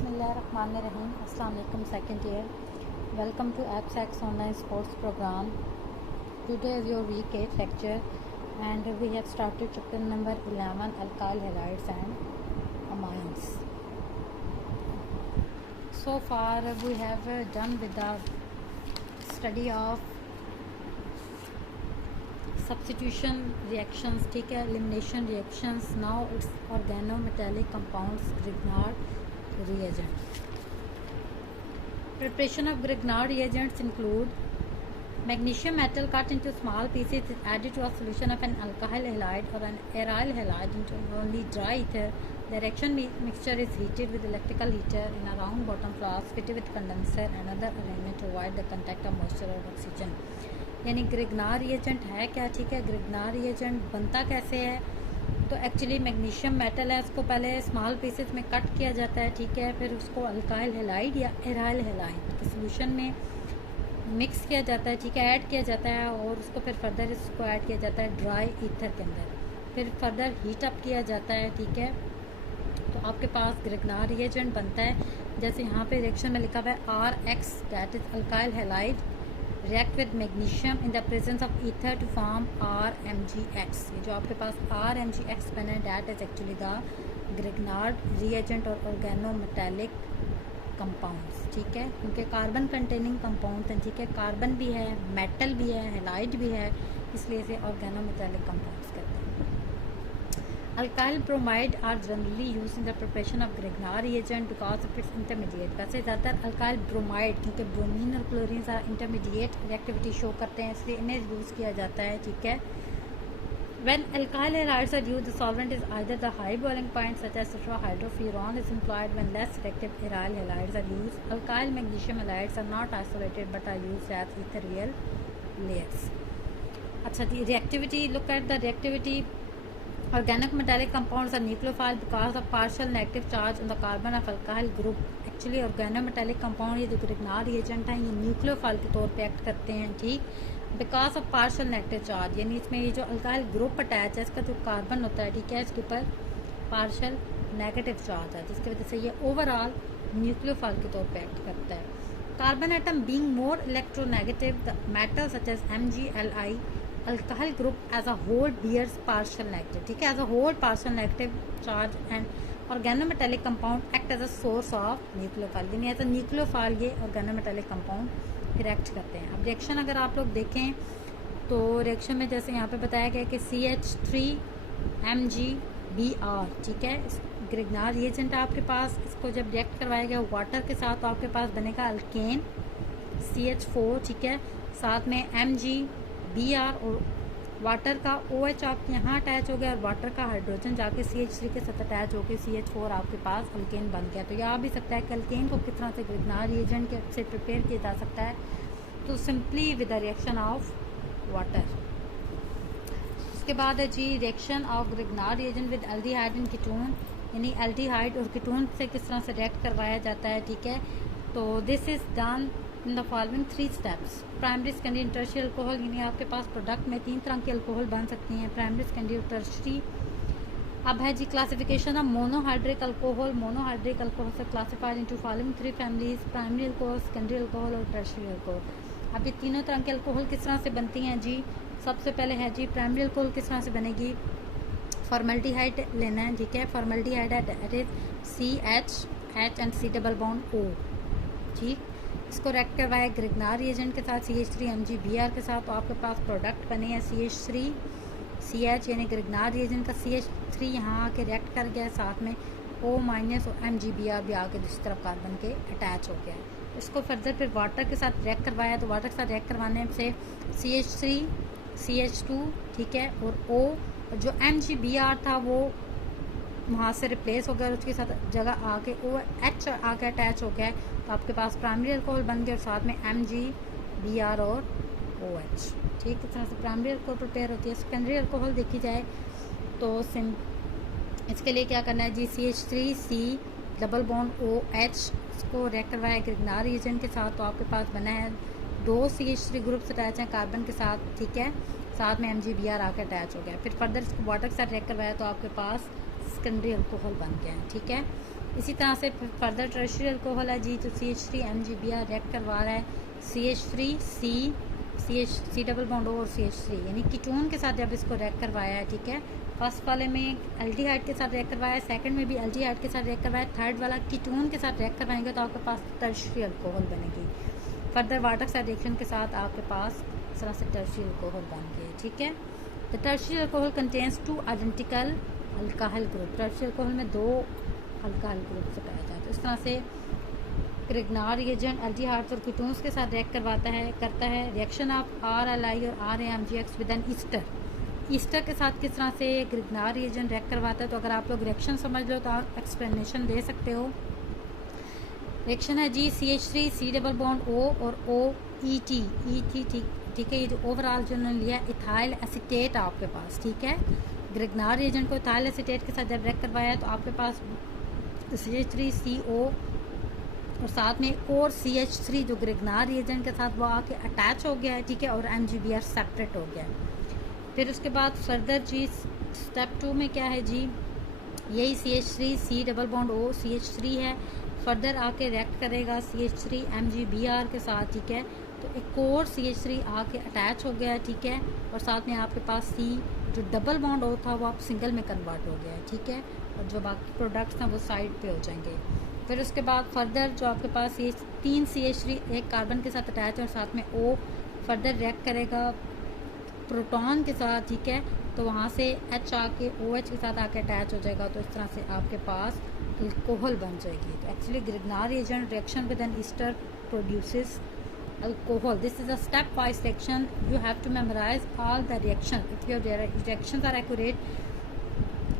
Bismillahirrahmanirrahim. Assalamu alaikum, second year. Welcome to AppSax online sports program. Today is your week 8 lecture and we have started chapter number 11, alkyl halides and amines. So far we have done with the study of substitution reactions, ठीक है, elimination reactions. Now it's organometallic compounds, Grignard reagent. Preparation of Grignard reagents include magnesium metal cut into small pieces is added to a solution of an alkyl halide or an aryl halide into only dry ether. The reaction mixture is heated with electrical heater in a round bottom flask fitted with condenser and other arrangement to avoid the contact of moisture or oxygen. यानी ग्रिग्नार reagent है क्या, ठीक है। ग्रिग्नार reagent बनता कैसे है, तो actually magnesium metal है, उसको पहले स्मॉल पीसेस में कट किया जाता है, ठीक है। फिर उसको अल्काइल हैलाइड या एराइल हैलाइड के सोल्यूशन में मिक्स किया जाता है, ठीक है, ऐड किया जाता है और उसको फिर फर्दर इसको ऐड किया जाता है ड्राई ईथर के अंदर, फिर फर्दर हीट अप किया जाता है, ठीक है। तो आपके पास ग्रिग्नार रिएजेंट बनता है। जैसे यहाँ पे रिएक्शन में लिखा हुआ है RX that is alkyl halide react with magnesium in the presence of ether to form RMgX. ये जो आपके पास RMgX बना है that is actually the Grignard reagent और organometallic compounds, ठीक है, क्योंकि कार्बन कंटेनिंग कंपाउंड हैं, ठीक है, कार्बन भी है, मेटल भी है, हैलाइड भी है, इसलिए इसे organometallic compounds कहते हैं। Alkyl bromide are generally used in the preparation of Grignard reagent because of its intermediate. वैसे ज़्यादातर अल्काइल ब्रोमाइड, क्योंकि ब्रोमीन और क्लोरीन सारा इंटरमीडिएट रिएक्टिविटी शो करते हैं, इसलिए इन्हें यूज़ किया जाता है, ठीक है। When alkyl halides are used, the solvent is either the high boiling point such as tetrahydrofuran is employed when less reactive aryl halides are used. Alkyl magnesium halides are not isolated but are used as ethereal layers. अच्छा जी, reactivity, look at the reactivity. Organic metallic compounds are nucleophile because of partial negative charge on the carbon of alkyl group. Actually organometallic compound ये जो ग्रिग्नार reagent हैं ये nucleophile के तौर पे act करते हैं, ठीक, because of partial negative charge, यानी इसमें ये जो अल्काइल ग्रुप अटैच है इसका जो कार्बन होता है, ठीक है, इसके ऊपर पार्शियल नेगेटिव चार्ज है, जिसकी वजह से ये ओवरऑल न्यूक्लियोफाइल के तौर पे एक्ट करता है। Carbon atom being more electronegative the metal such as MgLi alkyl group as a whole bears partial negative, ठीक है, as a whole partial negative charge and organometallic compound act as a source of nucleophile, यानी as a nucleophile ये organometallic compound react करते हैं। अब reaction अगर आप लोग देखें तो रिएक्शन में जैसे यहाँ पे बताया गया कि CH3MgBr, ठीक है, ग्रिग्नार रिएजेंट आपके पास, इसको जब रिएक्ट करवाया गया वाटर के साथ तो आपके पास बनेगा अल्केन CH4, ठीक है, साथ में MgBr और वाटर का OH आपके यहाँ अटैच हो गया और वाटर का हाइड्रोजन जाके CH3 के साथ अटैच होकर CH4 आपके पास अल्केन बन गया। तो यह आ भी सकता है कि अल्केन को किस तरह से ग्रिग्नार रिएजेंट से प्रिपेयर किया जा सकता है, तो simply with the reaction of water. उसके बाद है जी reaction of Grignard reagent with aldehyde and ketone, यानी एल्डिहाइड और कीटोन से किस तरह से रिएक्ट करवाया जाता है, ठीक है। तो this is done in the following 3 steps. Primary, secondary and tertiary alcohol, यानी आपके पास प्रोडक्ट में 3 तरह की अल्कोहल बन सकती हैं, प्राइमरी, सेकेंडरी और टर्शियरी। अब है जी classification of monohydric alcohol. Monohydric alcohol से classified into following 3 families, primary alcohol, secondary alcohol और टर्शियरी अल्कोहल। अब ये तीनों तरह के अल्कोहल किस तरह से बनती हैं जी, सबसे पहले है जी प्राइमरी अल्कोहल किस तरह से बनेगी, फॉर्मल्डिहाइड लेना है, ठीक है, फॉर्मल्डिहाइड है that is CH and C double bond O, ठीक, इसको रिएक्ट करवाया ग्रिग्नार रिएजेंट के साथ CH3MgBr के साथ, तो आपके पास प्रोडक्ट बने हैं CH3CH, यानी ग्रिग्नार रिएजेंट का CH3 यहाँ आके रिएक्ट कर गया है, साथ में O- और MgBr भी आके दूसरी तरफ कार्बन के अटैच हो गया है। इसको फर्दर फिर वाटर के साथ रिएक्ट करवाया, तो वाटर के साथ रिएक्ट करवाने से CH3 CH2, ठीक है, और O और जो MgBr था वो वहाँ से रिप्लेस हो गया और उसके साथ जगह आके OH आके अटैच हो गया, तो आपके पास प्राइमरी अल्कोहल बन गया और साथ में MgBr और OH, ठीक, इस तरह से प्राइमरी अल्कोहल प्रिपेयर होती है। सेकेंडरी अल्कोहल देखी जाए तो इसके लिए क्या करना है जी, CH3C डबल बॉन्ड OH, इसको रिएक्ट करवाया ग्रिग्नार रिएजेंट के साथ, तो आपके पास बना है 2 CH3 ग्रुप्स अटैच हैं कार्बन के साथ, ठीक है, साथ में MgBr आके अटैच हो गया। फिर फर्दर इसको वाटर के साथ रिएक्ट करवाया तो आपके पास सेकेंडरी अल्कोहल बन गया है, ठीक है। इसी तरह से फर्दर टर्शियरी अल्कोहल है जी, तो CH3 MgBr रिएक्ट करवा रहा है CH3 डबल बॉन्ड O और CH3 यानी कीटोन के साथ जब इसको रिएक्ट करवाया है, ठीक है। फर्स्ट वाले में एल्डिहाइड के साथ रिएक्ट करवाया है, सेकंड में भी एल्डिहाइड के साथ रिएक्ट करवाया है, थर्ड वाला कीटोन के साथ रिएक्ट करवाएंगे तो आपके पास टर्शियरी अल्कोहल बनेगी। फर्दर वाटर ऑक्साइड रिएक्शन के साथ आपके पास इस तरह से टर्शियरी अल्कोहल बन गए, ठीक है। The tertiary alcohol contains 2 identical alkyl group. Tertiary alcohol में 2 अल्काइल ग्रुप से पाया जाता है। इस तरह से ग्रिग्नार रिएजेंट एल्डिहाइड्स और कीटोन्स के साथ रिएक्ट करता है। रिएक्शन ऑफ RLI और RAMGX विद एन ईस्टर के साथ किस तरह से ग्रिग्नार रिएजेंट रिएक्ट करवाता है, तो अगर आप लोग रिएक्शन समझ लो तो आप एक्सप्लेनेशन दे सकते हो। रिएक्शन है जी CH3 C double bond O और OET ठीक है। ये जो ओवरऑल जो उन्होंने लिया इथाइल एसीटेट आपके पास, ठीक है। ग्रिग्नार रिएजेंट को इथाइल एसीटेट के साथ जब रिएक्ट करवाया तो आपके पास CH3CO और साथ में एक और CH3 जो ग्रिग्नार रिएजेंट के साथ वो आके अटैच हो गया है, ठीक है, और MgBr सेपरेट हो गया है। फिर उसके बाद फर्दर जी स्टेप 2 में क्या है जी, यही CH3 C double bond O CH3 है, फर्दर आके रिएक्ट करेगा CH3 MgBr के साथ, ठीक है। तो एक और CH3 आके अटैच हो गया है, ठीक है, और साथ में आपके पास C जो डबल बॉन्ड O था वो आप सिंगल में कन्वर्ट हो गया है, ठीक है, और जो बाकी प्रोडक्ट्स हैं वो साइड पे हो जाएंगे। फिर उसके बाद फर्दर जो आपके पास ये 3 CH3 एक कार्बन के साथ अटैच है और साथ में O फर्दर रिएक्ट करेगा प्रोटॉन के साथ, ठीक है, तो वहाँ से H आके OH के साथ आके अटैच हो जाएगा, तो इस तरह से आपके पास अल्कोहल बन जाएगी। तो actually Grignard reagent reaction with an ester produces alcohol. This is a step-wise section. You have to memorize all the reaction. If your reactions are accurate,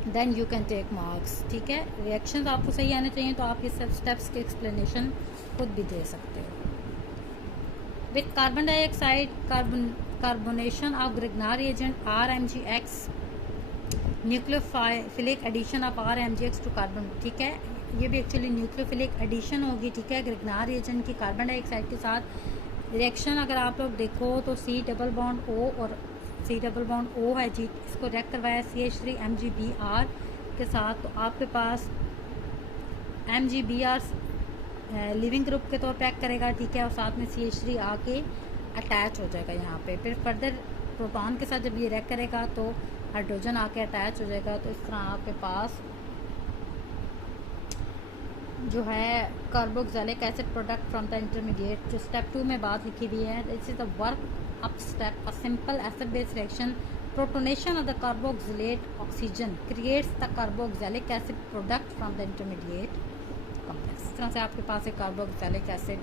then you can take marks. ठीक है, reactions आपको सही आने चाहिए तो आप ये सब steps के explanation खुद भी दे सकते हो। With carbon dioxide carbonation of Grignard reagent RMgX, nucleophilic addition of RMgX to carbon, ठीक है, ये भी एक्चुअली न्यूक्लियोफिलिक एडिशन होगी, ठीक है, ग्रिग्नार रिएजेंट की कार्बन डाइऑक्साइड के साथ। रिएक्शन अगर आप लोग देखो तो C डबल बॉन्ड O और C डबल बॉन्ड O है जी, इसको रिएक्ट करवाया CH3 MgBr के साथ, तो आपके पास MgBr लिविंग ग्रुप के तौर पर एक्ट करेगा, ठीक है, और साथ में CH3 आके अटैच हो जाएगा यहाँ पे। फिर फर्दर प्रोटॉन के साथ जब ये रिएक्ट करेगा तो हाइड्रोजन आके अटैच हो जाएगा, तो इस तरह आपके पास जो है carboxylic acid product from the intermediate, जो स्टेप 2 में बात लिखी हुई है, this is the work up step, a simple acid base reaction, protonation of the carboxylate oxygen creates the carboxylic acid product from the intermediate complex. इस तरह से आपके पास एक कार्बोक्सिलिक एसिड,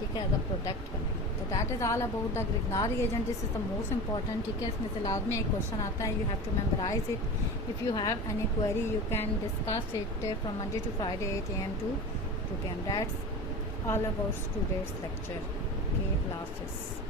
ठीक है, एज अ प्रोडक्ट बनेगा। तो that is all about the Grignard reagent, this is the most important, ठीक है, इसमें से लाजमी एक क्वेश्चन आता है, you have to memorise it. If you have any query you can discuss it from Monday to Friday 8 AM to 2 PM। That's all about today's lecture. Okay, Allah हाफिज़।